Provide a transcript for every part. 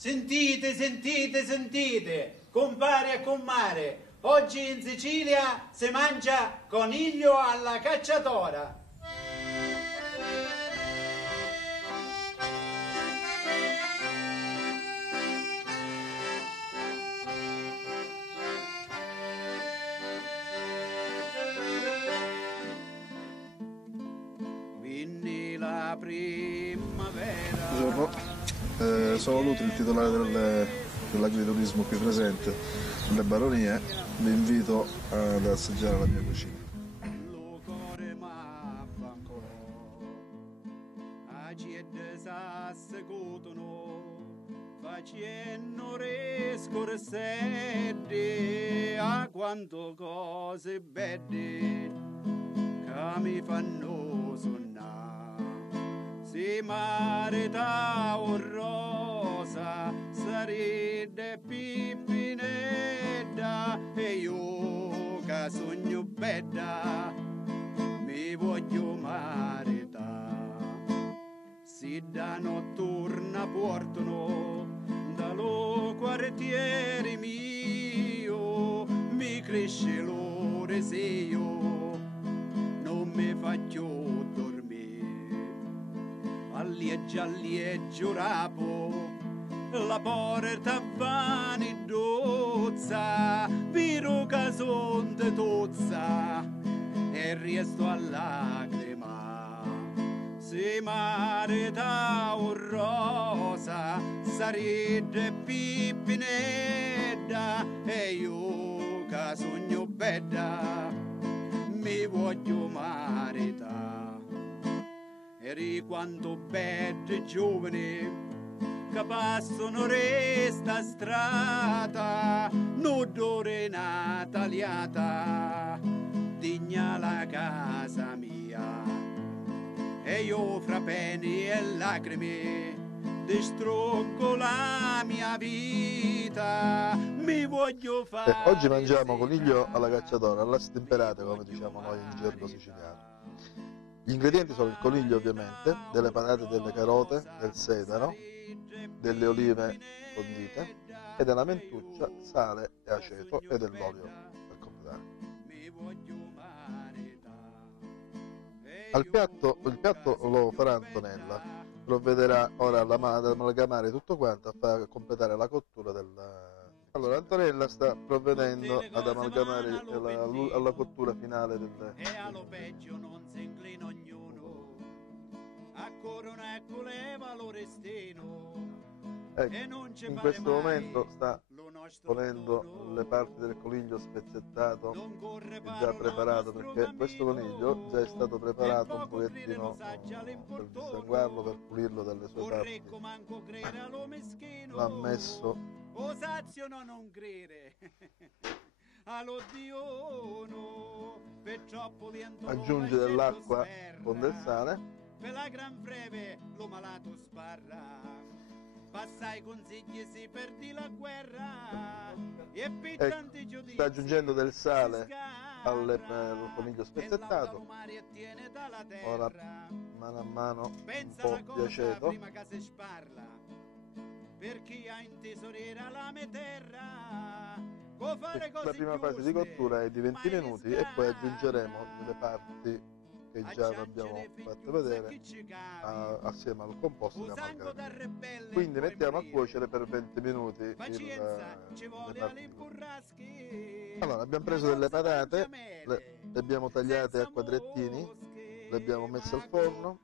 Sentite, sentite, sentite, compare e comare, oggi in Sicilia si mangia coniglio alla cacciatora. Quindi la primavera. Buongiorno. Sono Lutri, il titolare dell'agriturismo qui presente nelle baronie. Vi invito ad assaggiare la mia cucina. Facendo rescorsedde a quanto cose belle che mi fanno sonnare. Se marita o rosa sarebbe pippinetta e io che sogno bella mi voglio marita. Si da notturna portano dallo quartiere mio mi cresce l'oresio non mi faccio dormire. Allieggio rapo la porta vanidozza viro casonte tozza e resto a lacrima. Se marita o rosa sarebbe pippinetta e io che sogno bella mi voglio marita. Eri quanto belle giovane che passano resta strada n'odore nataliata digna la casa mia e io fra peni e lacrime distruggo la mia vita mi voglio fare. Oggi mangiamo coniglio alla cacciatora, alla stemperata come diciamo noi in gergo siciliano. Gli ingredienti sono il coniglio ovviamente, delle patate, delle carote, del sedano, delle olive condite e della mentuccia, sale e aceto e dell'olio per completare. Il piatto lo farà Antonella, provvederà ora ad amalgamare tutto quanto a far completare la cottura del... Allora Antonella sta provvedendo ad amalgamare alla cottura finale del... Ecco, in questo momento sta ponendo le parti del coniglio spezzettato già preparato, perché questo coniglio già è stato preparato un pochettino per dissanguarlo, per pulirlo dalle sue parti. L'ha messo, aggiunge dell'acqua con del sale. Per la gran breve lo malato sbarra, passai consigli si perdi la guerra e per tanti giudizi. Sta aggiungendo del sale al coniglio spezzettato. Ora mano a mano un po' di aceto. Prima che si sparla, per chi ha inteso la mia terra. La prima fase di cottura è di 20 minuti e poi aggiungeremo le parti che già abbiamo fatto vedere assieme al composto di amalgama. Quindi mettiamo a cuocere per 20 minuti le parti. Allora abbiamo preso delle patate, le abbiamo tagliate a quadrettini, le abbiamo messe al forno,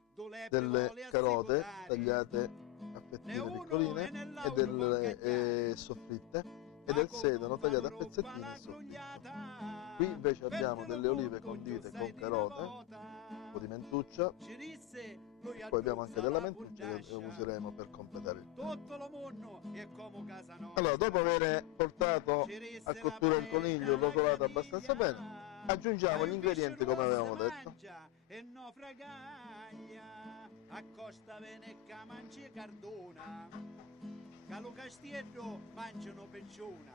delle carote tagliate a fettine piccoline e soffritte e del sedano tagliato a pezzettini e soffritto. Qui invece abbiamo delle olive condite con carote, un po' di mentuccia, poi abbiamo anche della mentuccia che useremo per completare il piatto. Allora, dopo aver portato a cottura il coniglio rotolato abbastanza bene, aggiungiamo gli ingredienti come avevamo detto. Accosta venecca mangi cardona, Calo Castiello mangiano pensiona.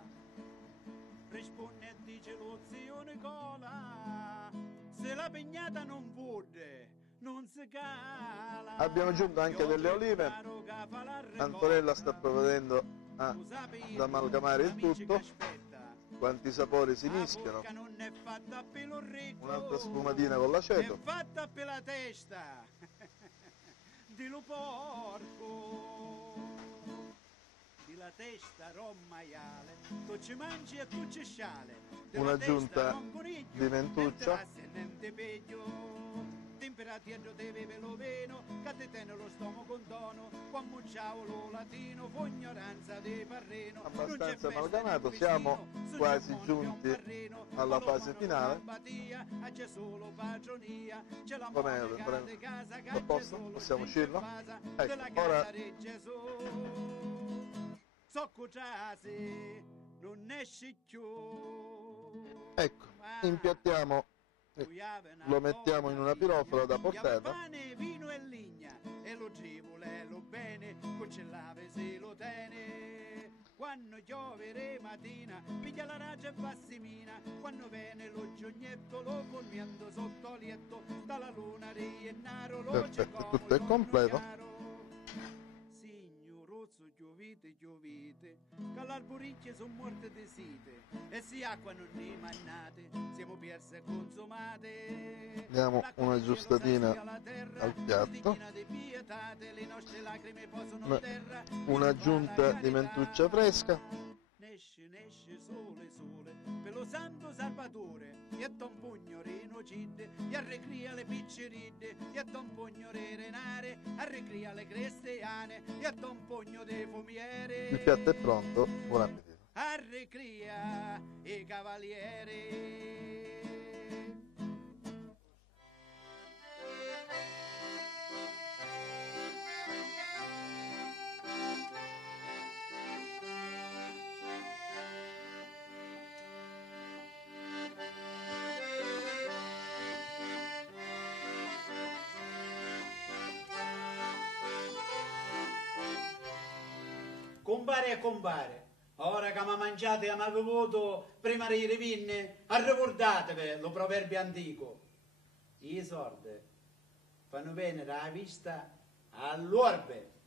Risponde e dice lo zio Nicola, se la pignata non vuole, non si cala. Abbiamo aggiunto anche delle olive. Antonella sta provvedendo ad amalgamare il tutto. Quanti sapori si mischiano. Un'altra sfumatina con l'aceto. È fatta per la testa di lo porco, di la testa rom maiale, tu ci mangi e tu ci sciale. Un'aggiunta di mentuccia. Tempera dietro te beve lo veno, che te tiene lo stomaco con tono, qua mucciavolo latino, fu ignoranza di parreno. Abbastanza amalgamato, siamo quasi giunti alla fase finale. Com'è? A posto? Possiamo uscirlo? Ecco, ora non esci più. ecco, impiattiamo. Lo mettiamo in una pirofila da portata. Pane, vino e ligna, e lo tribule lo bene, cucellave se lo tiene. Quando piovere mattina, piglia la ragia e fa semina. Quando viene lo giognetto, lo colmiendo sotto letto, dalla luna riennaro, lo Perfetto, tutto è completo. Giovite, che l'arboricchie sono morte di sete, e se acqua non ne mannate, siamo perse e consumate. Diamo una giustatina al piatto. Un'aggiunta di mentuccia fresca. Nesce sole, per lo santo salvatore, e a ton pugno rinocide, e arrecria le picceride, e a ton pugno renare, arrecria le cristiane, e a ton pugno de fumiere. Il piatto è pronto, buon appetito. Arrecria i cavalieri. Compare e compare, ora che mi mangiate e mi bevuto prima di rivinne, ricordatevi lo proverbio antico. I sordi fanno bene la vista all'orbe.